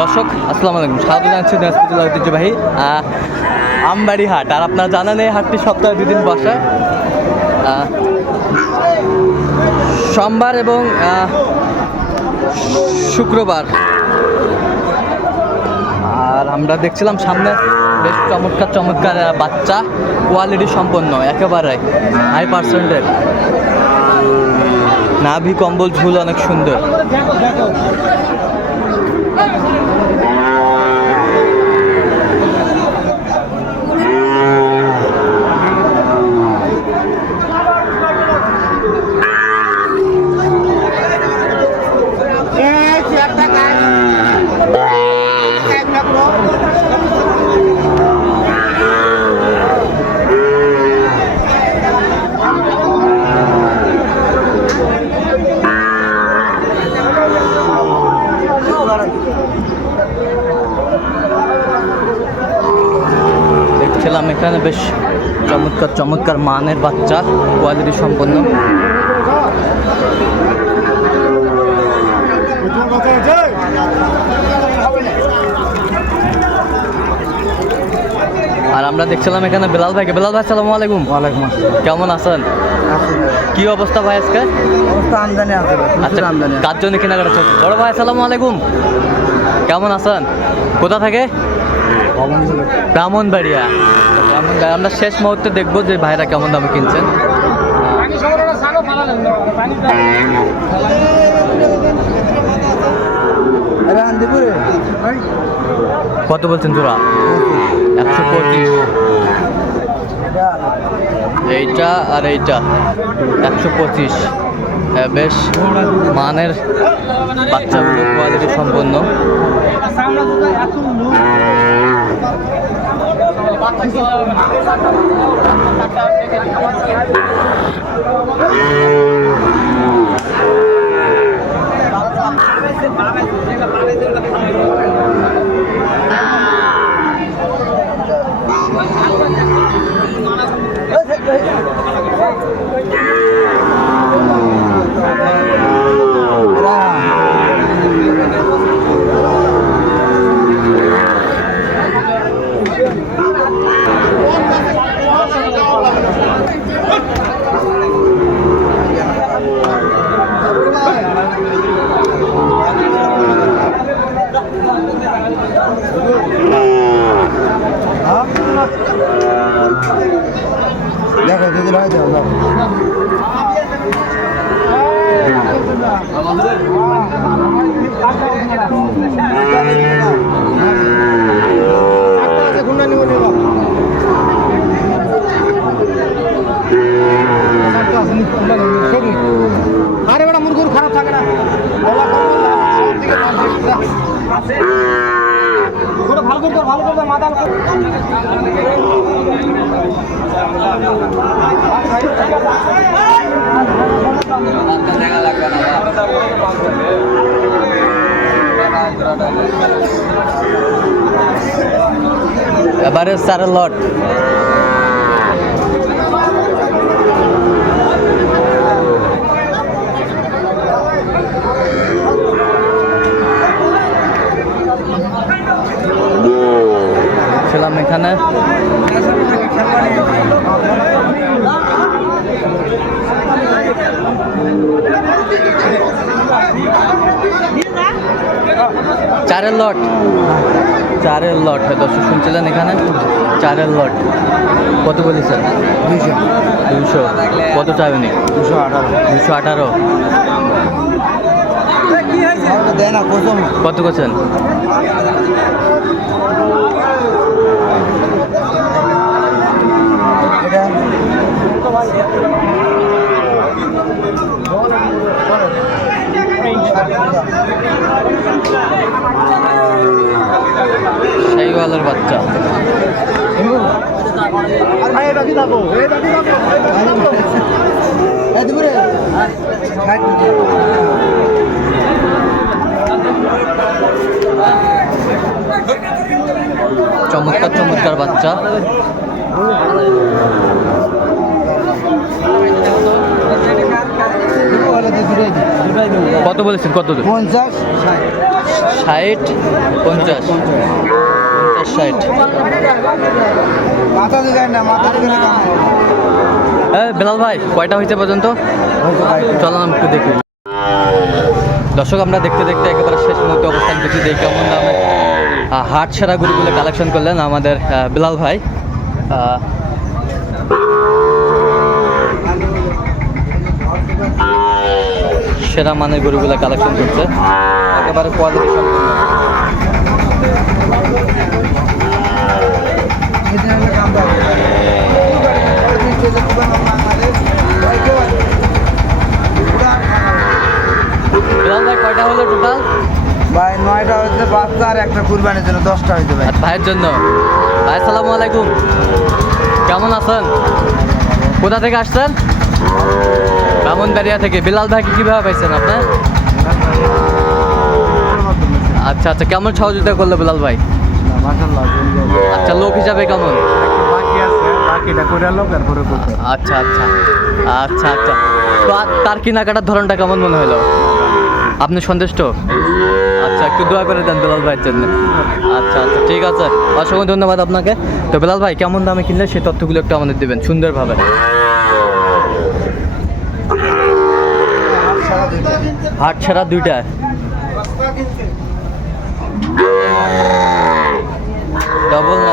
দর্শক আসসালামু আলাইকুম, স্বাগত জানাচ্ছি দিনাজপুর জেলার ঐতিহ্যবাহী আমবাড়ি হাট। আর আপনারা জানেন এই হাটটি সপ্তাহে 2 দিন বসে, সোমবার এবং শুক্রবার। আর আমরা দেখছিলাম সামনে বেশ চমৎকার চমৎকার বাচ্চা, কোয়ালিটি সম্পন্ন, একেবারে হাই পার্সেন্টের, নাভি কম্বল ঝুল অনেক সুন্দর। দেখছিলাম এখানে বেশ চমৎকার চমৎকার মানের বাচ্চা, কোয়ালিটি সম্পন্ন। আর আমরা দেখছিলাম এখানে বেলাল ভাইকে। বেলাল ভাই আসসালামু আলাইকুম। ওয়ালাইকুম আসসালাম। কেমন আছেন? কি অবস্থা ভাই আজকে? অবস্থা আমদানি আছে ভাই, আচ্ছা, প্রচুর আমদানি আছে। কার জন্য কেনাকাটা চলছে? বড় ভাই আসসালামু আলাইকুম, কেমন আছেন? কোথা থেকে? ব্রাহ্মণবাড়িয়া। আমরা শেষ মুহূর্তে দেখবো যে ভাইরা কেমন দামে কিনছেন। কত বলছেন জোড়া? 125। এইটা আর এইটা 125। বেশ মানের বাচ্চাগুলো, কোয়ালিটি সম্পন্ন। দেখো যদি হয় যাও যাও। আরে বেটা মুরগুর খারাপ থাকে না, ভালো করে মাথা এবারে চারের লট। ছিলাম এখানে চারের লট, চারের লট। দর্শক শুনছিলেন এখানে চারের লট। কত বলেছেন? 200। কত চাইবেনি? 218। কত করছেন? শাহিওয়ালের বাচ্চা। চমৎকার চমৎকার বাচ্চা। কত বলেছেন? কত? 50 60 50 60। মাথা দিকে না, মাথা দিকে না। হ্যাঁ বেলাল ভাই কয়টা হয়েছে পর্যন্ত? চলো না একটু দেখি। দর্শক আমরা দেখতে দেখতে একেবারে শেষ মুহূর্তে অবস্থান করছি। দেখি কেমন দামে হাট সেরা গরুগুলো কালেকশন করলেন আমাদের বেলাল ভাই। সেরা মানের গরুগুলো কালেকশন করছে, একেবারে কোয়ালিটি সম্পূর্ণ। বেলাল ভাই কয়টা হলো টোটাল? ভাই 9টা হচ্ছে বাচ্চা আর একটা কুরবানির জন্য 10টা হইতে ভাই। আর ভাইয়ের জন্য। ভাই আসসালামু আলাইকুম, কেমন আছেন? কোথা থেকে আসছেন? ব্রাহ্মণবাড়িয়া থেকে। বেলাল ভাইকে কীভাবে পাইছেন আপনার? আচ্ছা আচ্ছা, কেমন সহযোগিতা করলো বেলাল ভাই? আচ্ছা, লোক হিসাবে কেমন? বাকি আছে, বাকিটা করে লোক তারপরে করতে। আচ্ছা আচ্ছা আচ্ছা আচ্ছা, তো তার কেনাকাটার ধরনটা কেমন মনে হলো? আপনি সন্তুষ্ট? আচ্ছা, একটু দোয়া করে দেন বেলাল ভাইয়ের জন্য। আচ্ছা আচ্ছা, ঠিক আছে, অসংখ্য ধন্যবাদ আপনাকে। তো বেলাল ভাই কেমন দামে কিনলে সেই তথ্যগুলো একটু আমাদের দেবেন সুন্দরভাবে। হাট ছাড়া দুইটা ডবল না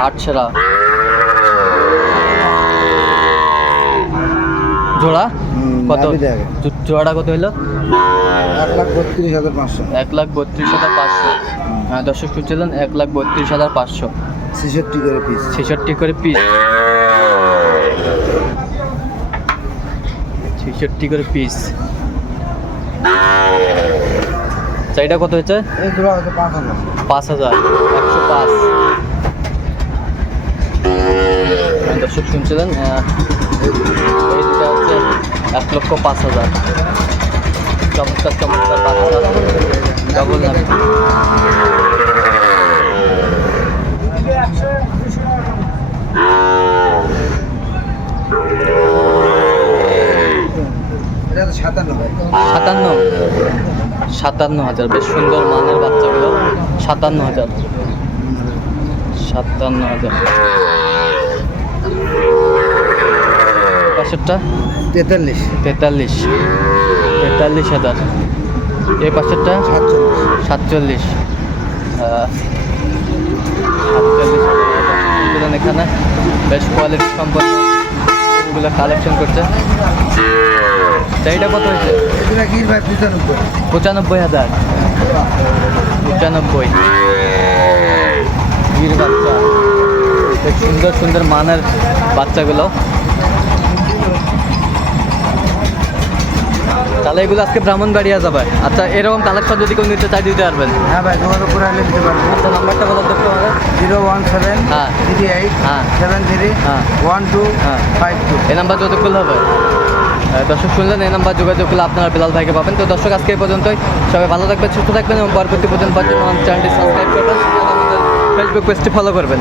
হাট ছাড়া জোড়া কত? জোড়াটা কত হলো? 1,32,500। 1,32,500। হ্যাঁ দর্শক শুনছিলেন 1,32,500। 66 করে পিস। 66 করে পিস। 66 করে পিস। চাইটা কত হয়েছে? এই জোড়া হচ্ছে 5,000। 5,000। 105। দর্শক শুনছিলেন এই দুটা হচ্ছে 1,05,000। চমৎকার চমৎকার বাচ্চা, ডবল না। এটা তো 57 ভাই। 57,000। বেশ সুন্দর মানের বাচ্চাগুলো। 57,000। 57,000। পাশেরটা 43। 43,000। এই পাশেরটা 47। 47,000। এখানে বেশ কোয়ালিটি সম্পন্ন এগুলো কালেকশন করছে। চাইটা কত হয়েছে? এটা কি ভাই 95। 95,000। 95। গির বাচ্চা, বেশ সুন্দর সুন্দর মানের বাচ্চাগুলো। তাহলে এগুলো আজকে ব্রাহ্মণবাড়িয়া যাবে। আচ্ছা, এরকম কালেকশন যদি কেউ নিতে চাই দিতে পারবেন? হ্যাঁ ভাই, যোগাযোগ করে আনলে দিতে পারবো। আচ্ছা, নাম্বারটা বলা দেখতে হবে। 017 হ্যাঁ 38 হ্যাঁ 73 হ্যাঁ 1252। এই নাম্বার যোগাযোগ করলে হবে। দর্শক শুনলেন, এই নাম্বার যোগাযোগ করলে আপনারা বেলাল ভাইকে পাবেন। তো দর্শক আজকে এই পর্যন্তই। সবাই ভালো থাকবেন, সুস্থ থাকবেন এবং পরবর্তী পর্যন্ত চ্যানেলটি সাবস্ক্রাইব করবেন, আমাদের ফেসবুক পেজটি ফলো করবেন।